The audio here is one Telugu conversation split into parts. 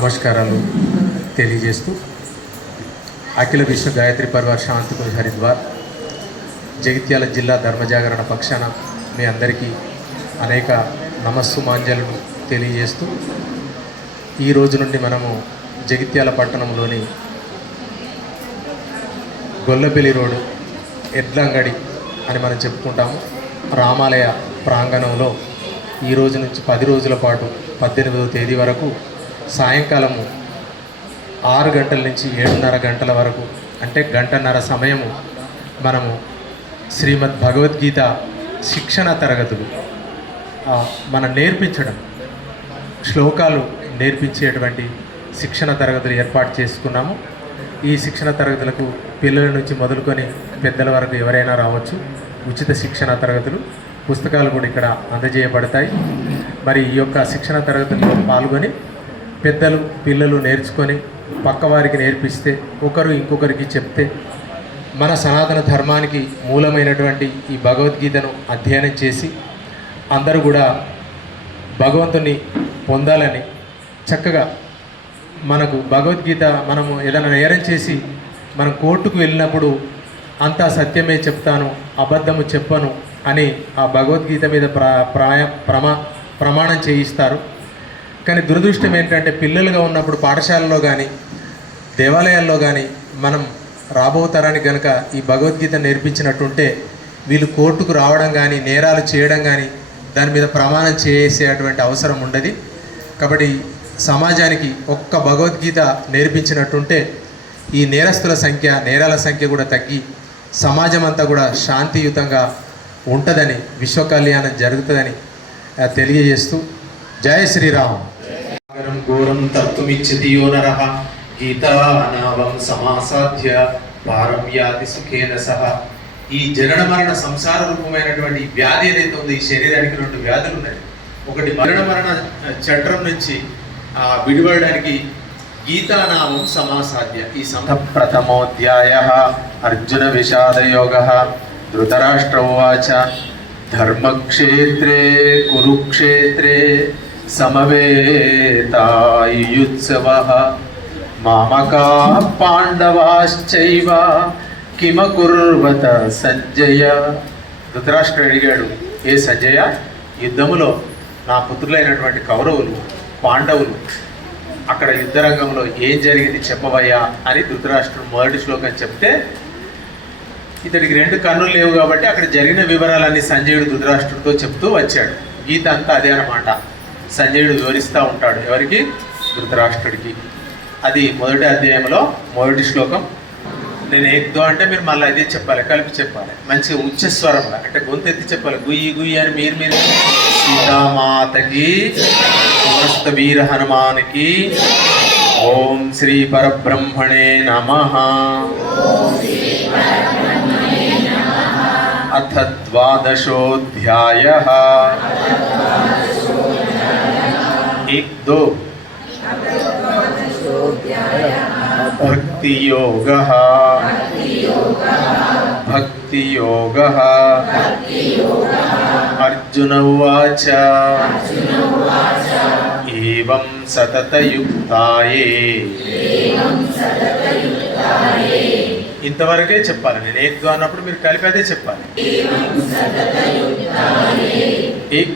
నమస్కారాలు తెలియజేస్తూ అఖిల విశ్వ గాయత్రి పరివార్ శాంతికుంజ్ హరిద్వార్ జగిత్యాల జిల్లా ధర్మజాగరణ పక్షాన మీ అందరికీ అనేక నమస్సు మాంజలను తెలియజేస్తూ ఈ రోజు నుండి మనము జగిత్యాల పట్టణంలోని గొల్లపల్లి రోడ్డు ఎడ్లంగడి అని మనం చెప్పుకుంటాము. రామాలయ ప్రాంగణంలో ఈ రోజు నుంచి పది రోజుల పాటు పద్దెనిమిదవ తేదీ వరకు సాయంకాలము ఆరు గంటల నుంచి ఏడున్నర గంటల వరకు అంటే గంటన్నర సమయము మనము శ్రీమద్ భగవద్గీత శిక్షణ తరగతులు మనం నేర్పించడం శ్లోకాలు నేర్పించేటువంటి శిక్షణ తరగతులు ఏర్పాటు చేసుకున్నాము. ఈ శిక్షణ తరగతులకు పిల్లల నుంచి మొదలుకొని పెద్దల వరకు ఎవరైనా రావచ్చు. ఉచిత శిక్షణ తరగతులు పుస్తకాలు కూడా ఇక్కడ అందజేయబడతాయి. మరి ఈ యొక్క శిక్షణ తరగతుల్లో పాల్గొని పెద్దలు పిల్లలు నేర్చుకొని పక్కవారికి నేర్పిస్తే ఒకరు ఇంకొకరికి చెప్తే మన సనాతన ధర్మానికి మూలమైనటువంటి ఈ భగవద్గీతను అధ్యయనం చేసి అందరూ కూడా భగవంతుని పొందాలని చక్కగా మనకు భగవద్గీత మనము ఏదైనా నేరం చేసి మనం కోర్టుకు వెళ్ళినప్పుడు అంతా సత్యమే చెప్తాను అబద్ధము చెప్పను అని ఆ భగవద్గీత మీద ప్రా ప్రాయ ప్రమా ప్రమాణం చేయిస్తారు. కానీ దురదృష్టం ఏంటంటే పిల్లలుగా ఉన్నప్పుడు పాఠశాలలో కానీ దేవాలయాల్లో కానీ మనం రాబో తరానికి కనుక ఈ భగవద్గీత నేర్పించినట్టుంటే వీళ్ళు కోర్టుకు రావడం కానీ నేరాలు చేయడం కానీ దాని మీద ప్రమాణం చేసేటువంటి అవసరం ఉండదు. కాబట్టి సమాజానికి ఒక్క భగవద్గీత నేర్పించినట్టుంటే ఈ నేరస్తుల సంఖ్య నేరాల సంఖ్య కూడా తగ్గి సమాజం అంతా కూడా శాంతియుతంగా ఉంటుందని విశ్వ కళ్యాణం జరుగుతుందని తెలియజేస్తూ జయ శ్రీరామ్. ఘోరం తర్తుమిచ్చతి యో నరః గీతానావం సమాసాధ్య పారం సుఖేన సహ ఈ జనన మరణ సంసార రూపమైనటువంటి వ్యాధి ఏదైతే ఉందో ఈ శరీరానికి రెండు వ్యాధులు ఉన్నాయి. ఒకటి మరణ మరణ చట్రం నుంచి ఆ విడిపడడానికి గీతానామం సమాసాధ్య. ఈ సమ ప్రథమోధ్యాయ అర్జున విషాదయోగ. ధృతరాష్ట్ర ఉవాచ. ధర్మక్షేత్రే కురుక్షేత్రే. సమవేతాయుత్సవ. మామకా పాండవాశ్చైవ కిమకుర్వత సంజయ. ధృతరాష్ట్రుడు అడిగాడు ఏ సంజయ యుద్ధములో నా పుత్రులైనటువంటి కౌరవులు పాండవులు అక్కడ యుద్ధరంగంలో ఏం జరిగింది చెప్పవయ్యా? అని ధృతరాష్ట్రుడు మొదటి శ్లోకం చెప్తే ఇతడికి రెండు కన్నులు లేవు కాబట్టి అక్కడ జరిగిన వివరాలన్నీ సంజయుడు ధృతరాష్ట్రుడితో చెప్తూ వచ్చాడు. గీత అంతా అదే అన్నమాట. సంజయుడు వివరిస్తూ ఉంటాడు. ఎవరికి? ధృతరాష్ట్రుడికి. అది మొదటి అధ్యాయంలో మొదటి శ్లోకం. నేను ఏదో అంటే మీరు మళ్ళీ అదే చెప్పాలి కలిపి చెప్పాలి. మంచిగా ఉచ్చస్వరంగా అంటే గొంతు ఎత్తి చెప్పాలి. గుయ్యి గుయ్యి అని మీరు మీరు. సీతామాతకి సమస్త వీర హనుమానికి ఓం శ్రీ పరబ్రహ్మణే నమః. అథ ద్వాదశోధ్యాయ एक दो भक्तियोगः भक्तियोगः अर्जुन उवाच एवं సతతయుక్తాయే ఇంతవరకే చెప్పాలి నేను ఏక్ దో అన్నప్పుడు మీరు కలిపి అదే చెప్పాలి ఏక్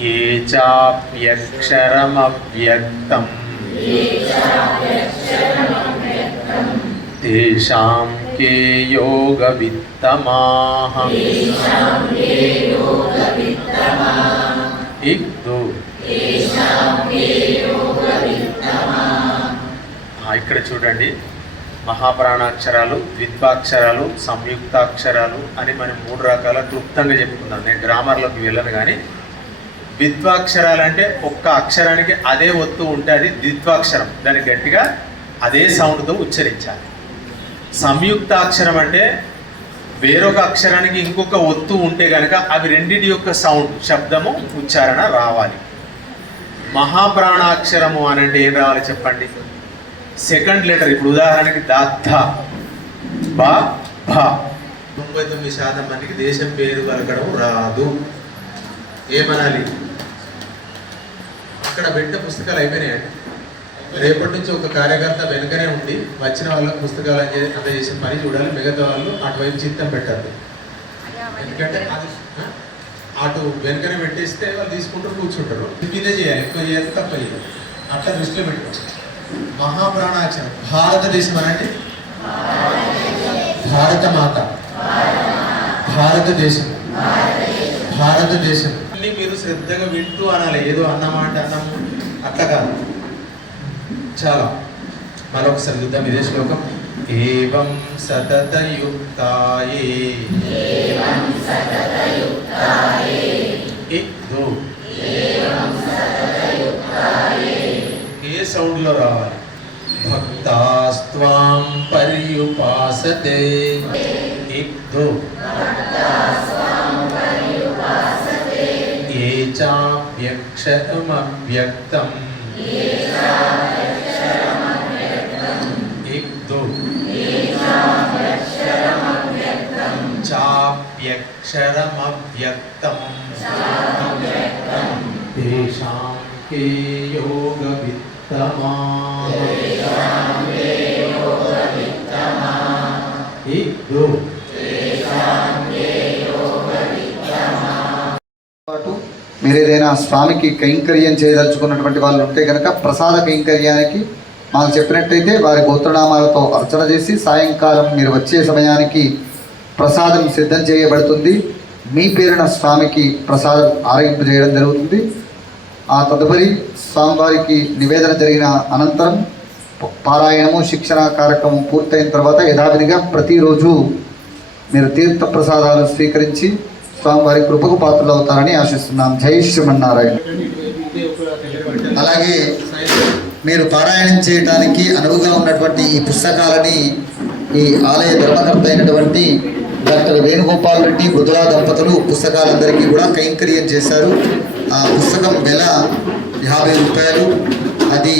ये चाप्यक्षरमव्यक्तम् तेषां के योगवित्तमाः एक दो ఆ, ఇక్కడ చూడండి మహాప్రాణాక్షరాలు ద్విత్వాక్షరాలు సంయుక్తాక్షరాలు అని మనం మూడు రకాల క్లుప్తంగా చెప్పుకుందాం. నేను గ్రామర్లోకి వెళ్ళను కానీ ద్విత్వాక్షరాలు అంటే ఒక్క అక్షరానికి అదే ఒత్తు ఉంటే అది ద్విత్వాక్షరం. దాన్ని గట్టిగా అదే సౌండ్తో ఉచ్చరించాలి. సంయుక్తాక్షరం అంటే వేరొక అక్షరానికి ఇంకొక ఒత్తు ఉంటే కనుక అవి రెండింటి యొక్క సౌండ్ శబ్దము ఉచ్చారణ రావాలి. మహాప్రాణాక్షరము అనంటే ఏం రావాలి చెప్పండి? సెకండ్ లెటర్ ఇప్పుడు ఉదాహరణకి దాత్త బా భా. తొంభై తొమ్మిది శాతం మందికి దేశం పేరు పలకడం రాదు. ఏమనాలి? అక్కడ వెంట పుస్తకాలు అయిపోయినాయండి రేపటి నుంచి ఒక కార్యకర్త వెనుకనే ఉండి వచ్చిన వాళ్ళకి పుస్తకాలు అందే- అందజేసిన పని చూడాలి. మిగతా వాళ్ళు అటువైపు చిత్తం పెట్టద్దు. ఎందుకంటే అది అటు వెనుకనే పెట్టేస్తే వాళ్ళు తీసుకుంటారు కూర్చుంటారు. కింద చేయాలి. ఎక్కువ చేయాలి తప్ప చేయాలి. అట్లా దృష్టిలో పెట్టుకోవచ్చు మహాప్రాణాక్షరం భారతదేశం అనంటే భారత మాత భారతదేశం. భారతదేశం. అన్ని మీరు శ్రద్ధగా వింటూ అనాలి. ఏదో అన్నమాట అన్నము. అట్లా కాదు. చాలా. మరొకసారి చూద్దాం ఇదే శ్లోకం. ఏం సతతయుక్తాయే. ఇద్దు. ఏ సౌండ్లో రావాలి భక్తాస్వాం పర్యుపాసతే ఇద్దు. ఏ చాప్యక్షరమవ్యక్తం ఇద్దు. చాప్యక్షరమవ్యక్తం ఇద్దు. మీరు ఏదైనా స్వామికి కైంకర్యం చేయదలుచుకున్నటువంటి వాళ్ళు ఉంటే కనుక ప్రసాద కైంకర్యానికి మాకు చెప్పినట్టయితే వారి గోత్రనామాలతో అర్చన చేసి సాయంకాలం మీరు వచ్చే సమయానికి ప్రసాదం సిద్ధం చేయబడుతుంది మీ పేరున స్వామికి ప్రసాదం ఆరగింపు చేయడం జరుగుతుంది ఆ తదుపరి స్వామివారికి నివేదన జరిగిన అనంతరం పారాయణము శిక్షణ కార్యక్రమం పూర్తయిన తర్వాత యథావిధిగా ప్రతిరోజు మీరు తీర్థ ప్రసాదాలు స్వీకరించి స్వామివారి కృపకు పాత్రలు అవుతారని ఆశిస్తున్నాం. జై శ్రీమన్నారాయణ. అలాగే మీరు పారాయణం చేయడానికి అనువుగా ఉన్నటువంటి ఈ పుస్తకాలని ఈ ఆలయ ధర్మకర్త అయినటువంటి డాక్టర్ వేణుగోపాల్ రెడ్డి మృదులా దంపతులు పుస్తకాలందరికీ కూడా కైంకర్యం చేశారు. ఆ పుస్తకం వెల యాభై రూపాయలు. అది